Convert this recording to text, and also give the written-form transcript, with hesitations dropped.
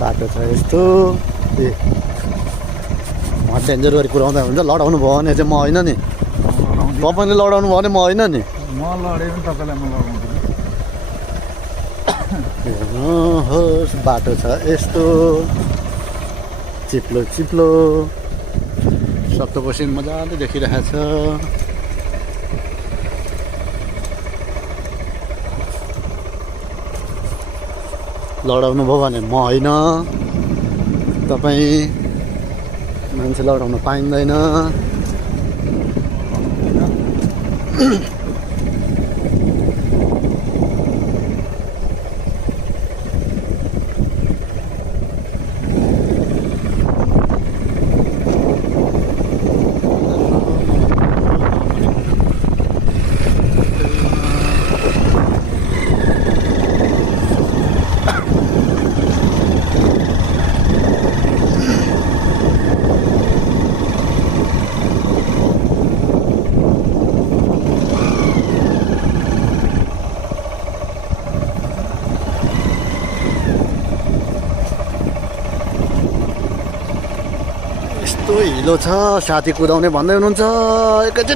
बाटो छ यस्तो ए डेन्जर गरी कुराउँदा हुन्छ लडाउनु भयो भने चाहिँ म होइन नि तपाईँले लडाउनु भयो भने म होइन नि म लडे पनि तपाईँलाई म लगाउँदिनँ हेर्नुहोस् बाटो छ यस्तो चिप्लो चिप्लो सप्तकोशी मजाले देखिरहेको छ लडाउनु भयो भने म होइन तपाईँ मान्छे लडाउन पाइँदैन यस्तो हिलो छ साथी कुदाउने भन्दै हुनुहुन्छ एकैचोटि